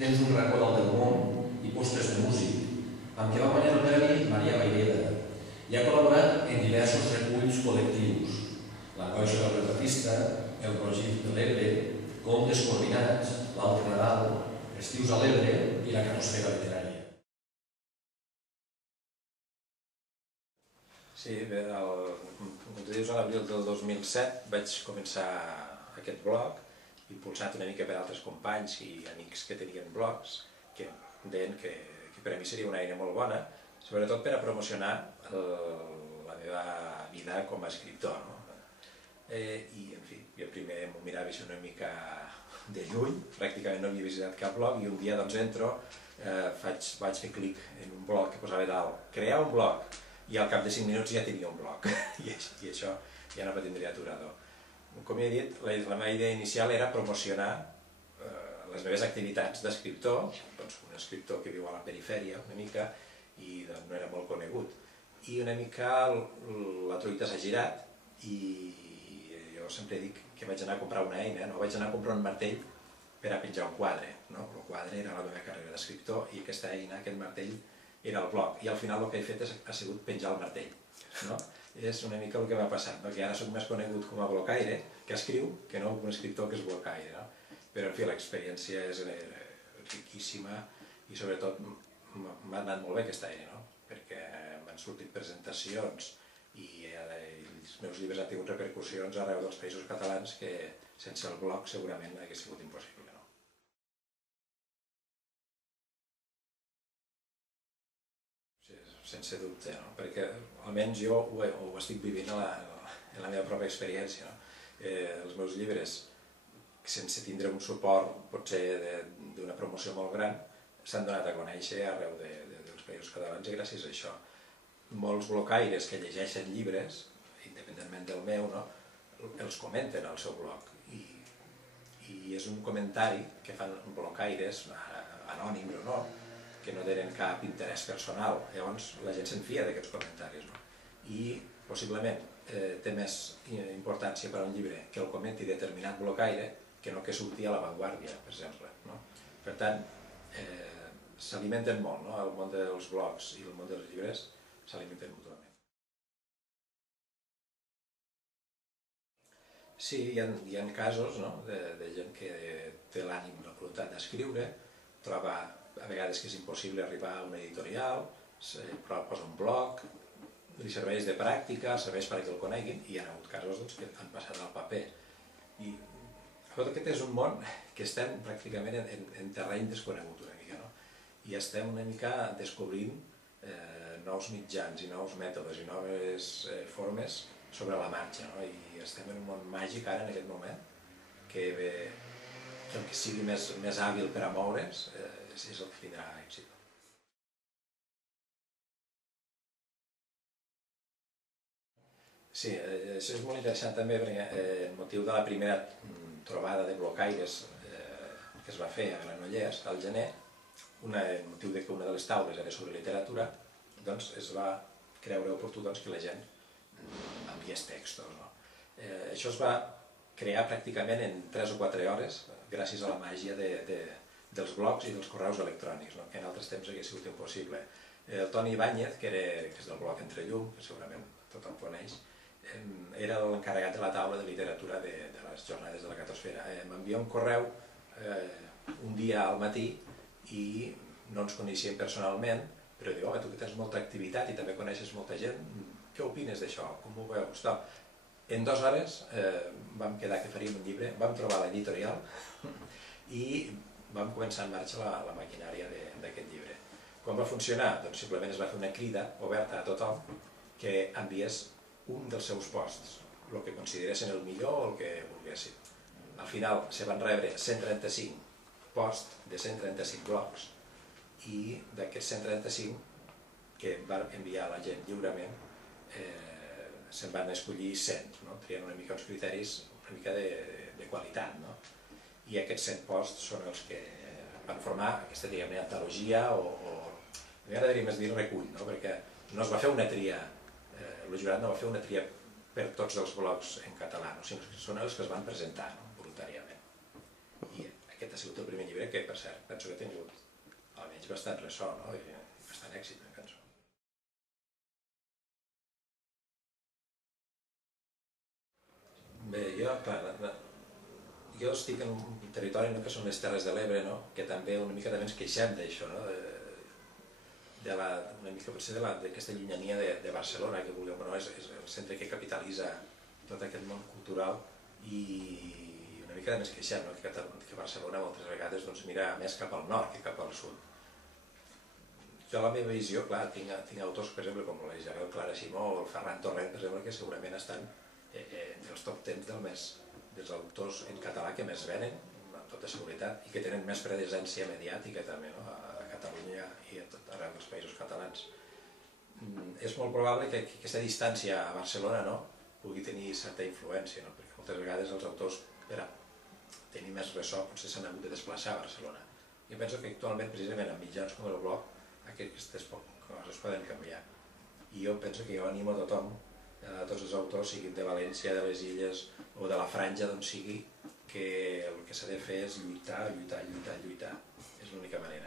Tens un racó dalt del món i postres de músic, amb què va guanyar el premi Maria Vaireda, i ha col·laborat en diversos reculls col·lectius: l'Angoixa del retratista, el Projecte de l'Ebre, Contes coordinats, l'Altre Nadal, Estius a l'Ebre i la Catosfera literària. Sí, bé, com tu dius, a l'abril del 2007 vaig començar aquest blog, impulsat una mica per altres companys i amics que tenien blogs, que deien que per a mi seria una eina molt bona, sobretot per a promocionar la meva vida com a escriptor. I, en fi, jo primer m'ho mirava així una mica de lluny, pràcticament no havia visitat cap blog, i un dia doncs entro, vaig fer clic en un blog que posava dalt, crear un blog, i al cap de 5 minuts ja tenia un blog, i això ja no tindria aturador. Com he dit, la meva idea inicial era promocionar les meves activitats d'escriptor, un escriptor que viu a la perifèria una mica i no era molt conegut. I una mica la truita s'ha girat i jo sempre dic que vaig anar a comprar una eina, no vaig anar a comprar un martell per a penjar un quadre. El quadre era la meva carrera d'escriptor i aquesta eina, aquest martell, era el blog. I al final el que he fet ha sigut penjar el martell. És una mica el que m'ha passat, perquè ara soc més conegut com a blocaire, que escriu, que no com a escriptor que és blocaire. Però, en fi, l'experiència és riquíssima i, sobretot, m'ha anat molt bé aquesta eina, perquè m'han sortit presentacions i els meus llibres han tingut repercussions arreu dels països catalans que sense el blog segurament hagués sigut impossible. Sense dubte, perquè almenys jo ho estic vivint en la meva pròpia experiència. Els meus llibres, sense tindre un suport potser d'una promoció molt gran, s'han donat a conèixer arreu dels països catalans i gràcies a això. Molts blocaires que llegeixen llibres, independentment del meu, els comenten al seu blog i és un comentari que fan blocaires, anònims o no, que no tenen cap interès personal. Llavors la gent se'n fia d'aquests comentaris. I possiblement té més importància per a un llibre que el comenti determinat blocaire que no que surti a l'avantguàrdia, per exemple. Per tant, s'alimenten molt, el món dels blogs i el món dels llibres s'alimenten mútuament. Sí, hi ha casos de gent que té l'ànim, la voluntat d'escriure, troba a vegades que és impossible arribar a una editorial, però posa un blog, li serveix de pràctica, serveix perquè el coneguin, i hi ha hagut casos que han passat al paper. I aquest és un món que estem pràcticament en terreny desconegut una mica, i estem una mica descobrint nous mitjans i nous mètodes i noves formes sobre la marxa, i estem en un món màgic ara en aquest moment, que el que sigui més hàbil per a moure's és el que tindrà èxit. Sí, això és molt interessant també perquè el motiu de la primera trobada de blocaires que es va fer a Granollers al gener, el motiu que una de les taules era sobre literatura, doncs es va creure oportú que la gent enviés textos. Això es va crear pràcticament en 3 o 4 hores gràcies a la màgia dels blogs i dels correus electrònics, que en altres temps hauria sigut impossible. El Toni Ibáñez, que és del blog Entre Llum, que segurament tothom coneix, era l'encarregat de la taula de literatura de les jornades de la Catosfera. M'envia un correu un dia al matí i no ens coneixíem personalment, però diu, home, tu que tens molta activitat i també coneixes molta gent, què opines d'això? Com ho veus? En 2 hores vam quedar que faríem un llibre, vam trobar l'editorial i vam començar en marxa la maquinària d'aquest llibre. Com va funcionar? Doncs simplement es va fer una crida oberta a tothom que enviés un dels seus posts, el que consideressin el millor o el que volguessin. Al final se van rebre 135 posts de 135 blogs i d'aquests 135 que van enviar a la gent lliurement se'n van escollir 100, triant una mica uns criteris una mica de qualitat. I aquests 100 posts són els que van formar aquesta antologia o m'agradaria més dir recull, perquè no es va fer una tria, el jurat no va fer una tria per tots els blogs en català, sinó que són els que es van presentar voluntàriament. I aquest ha sigut el primer llibre que, per cert, penso que ha tingut almenys bastant ressò, no? I bastant èxit, em penso. Bé, jo estic en un territori que són les Terres de l'Ebre, que també una mica també ens queixem d'això, una mica potser d'aquesta llunyania de Barcelona, que vulguem o no, és el centre que capitalitza tot aquest món cultural, i una mica més queixem, que Barcelona moltes vegades mira més cap al nord que cap al sud. Jo la meva visió, clar, tinc autors, per exemple, com la Isabel Clara Simó o el Ferran Torrent, per exemple, que segurament estan entre els top 10 dels autors en català que més venen, amb tota seguretat, i que tenen més presència mediàtica també, a Catalunya i arreu dels països catalans. És molt probable que aquesta distància a Barcelona pugui tenir certa influència, perquè moltes vegades els autors, per tenir més ressò, potser s'han hagut de desplaçar a Barcelona. Jo penso que actualment, precisament, amb mitjans com el blog, aquestes coses poden canviar. I jo penso que jo animo a tothom, a tots els autors, siguin de València, de les Illes o de la Franja, d'on sigui, que el que s'ha de fer és lluitar, lluitar, lluitar, lluitar. És l'única manera.